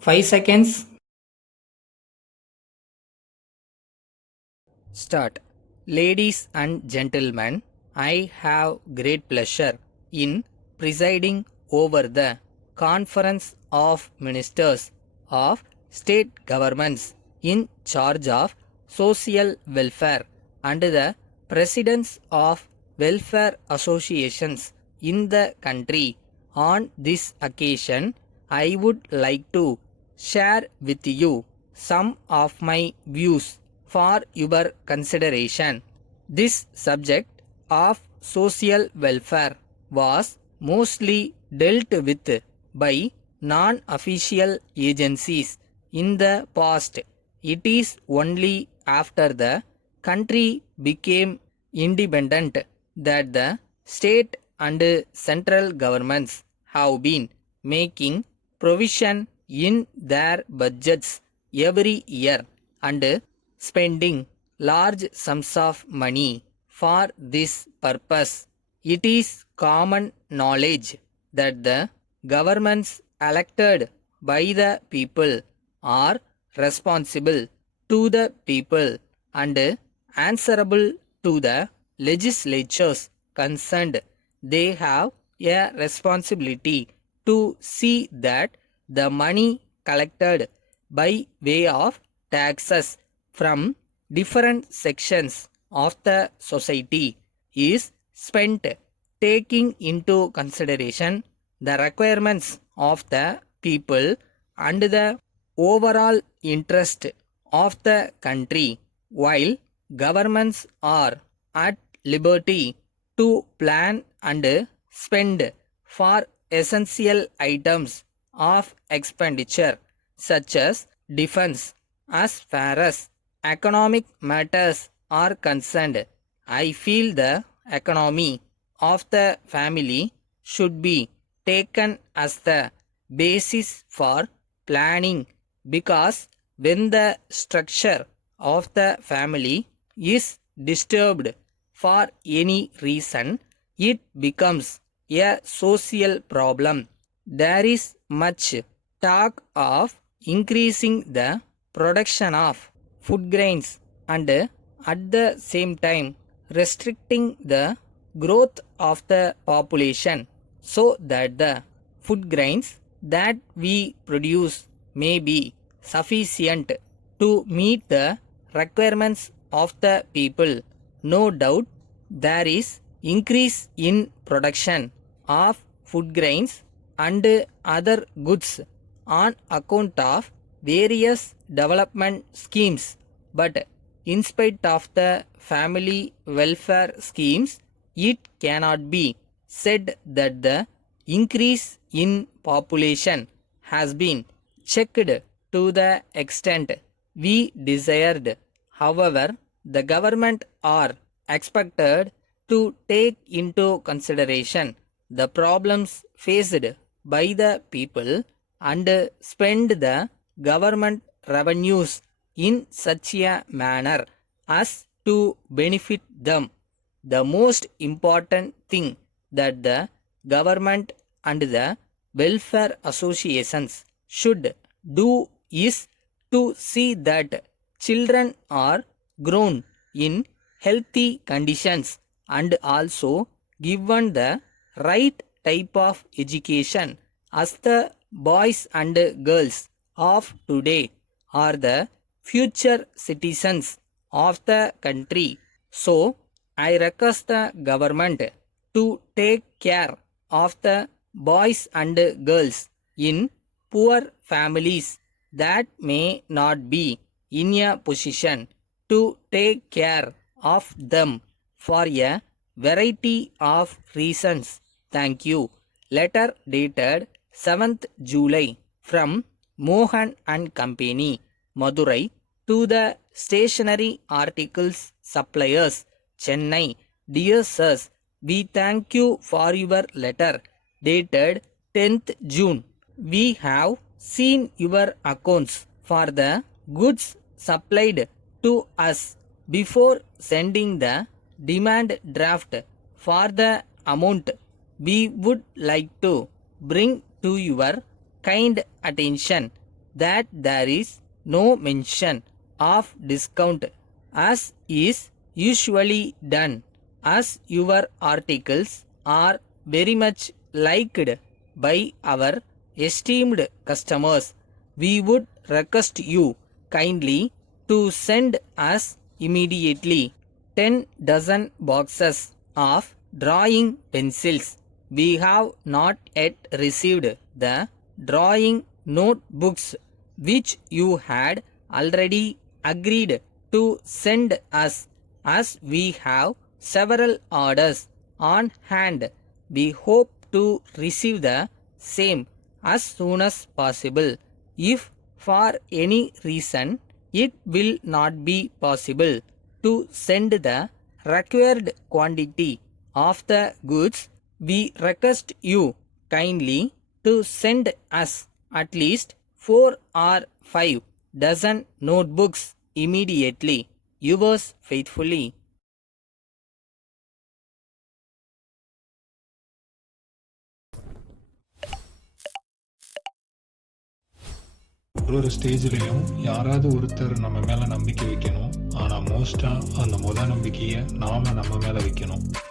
5 seconds. Start. Ladies and gentlemen, I have great pleasure in presiding over the Conference of Ministers of State Governments in charge of social welfare and the presidents of welfare associations in the country. On this occasion, I would like to share with you some of my views for your consideration. This subject of social welfare was mostly dealt with by non-official agencies in the past. It is only after the country became independent that the state and central governments have been making provision in their budgets every year and spending large sums of money for this purpose. It is common knowledge that the governments elected by the people are responsible to the people and answerable to the legislatures concerned. They have a responsibility to see that the money collected by way of taxes from different sections of the society is spent taking into consideration the requirements of the people and the overall interest of the country. While governments are at liberty to plan and spend for essential items of expenditure such as defense, as far as economic matters are concerned, I feel the economy of the family should be taken as the basis for planning, because when the structure of the family is disturbed for any reason, it becomes a social problem. There is much talk of increasing the production of food grains and at the same time restricting the growth of the population so that the food grains that we produce may be sufficient to meet the requirements of the people. No doubt there is increase in production of food grains and other goods on account of various development schemes, but in spite of the family welfare schemes, it cannot be said that the increase in population has been checked to the extent we desired. However, the government are expected to take into consideration the problems faced by the people and spend the government revenues in such a manner as to benefit them. The most important thing that the government and the welfare associations should do is to see that children are grown in healthy conditions and also given the right type of education, as the boys and girls of today are the future citizens of the country. So, I request the government to take care of the boys and girls in poor families that may not be in a position to take care of them for a variety of reasons. Thank you. Letter dated 7th July from Mohan and Company, Madurai, to the stationery articles suppliers, Chennai. Dear sirs, we thank you for your letter dated 10th June. We have seen your accounts for the goods supplied to us before sending the demand draft for the amount. We would like to bring to your kind attention that there is no mention of discount as is usually done, as your articles are very much liked by our esteemed customers. We would request you kindly to send us immediately 10 dozen boxes of drawing pencils. We have not yet received the drawing notebooks which you had already agreed to send us, as we have several orders on hand. We hope to receive the same as soon as possible. If for any reason it will not be possible to send the required quantity of the goods, we request you kindly to send us at least 4 or 5 dozen notebooks immediately. Yours faithfully. ஒரு ஸ்டேஜ்லையும் யாராவது ஒருத்தர் நம்ம மேலே நம்பிக்கை வைக்கணும். ஆனால் மோஸ்ட்டாக அந்த நம்பிக்கையை நாம் நம்ம மேலே வைக்கணும்.